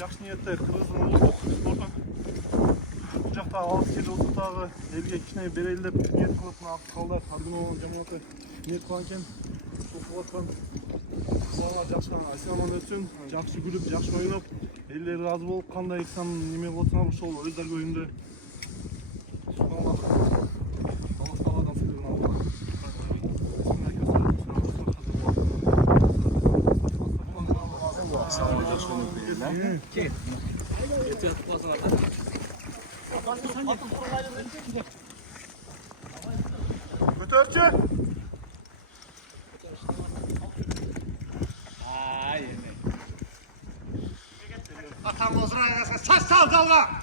Жақсы ниетте Кыргыздын улуттук спортун бул жакта алыс жерде отуртагы элге кичине берели деп ниет кылып мына аксакалдар Ардуно жамааты ниет кылган экен. Ушул кылып аткан исламга жакшы айсаман өтсүн, жакшы күлүп, жакшы ойноп, элдер ыраазы болуп кандай сан неме кылып атсаңар ошол өз аргөйүндө Götürçü. Atam ozurayasın. Saç sal dalga.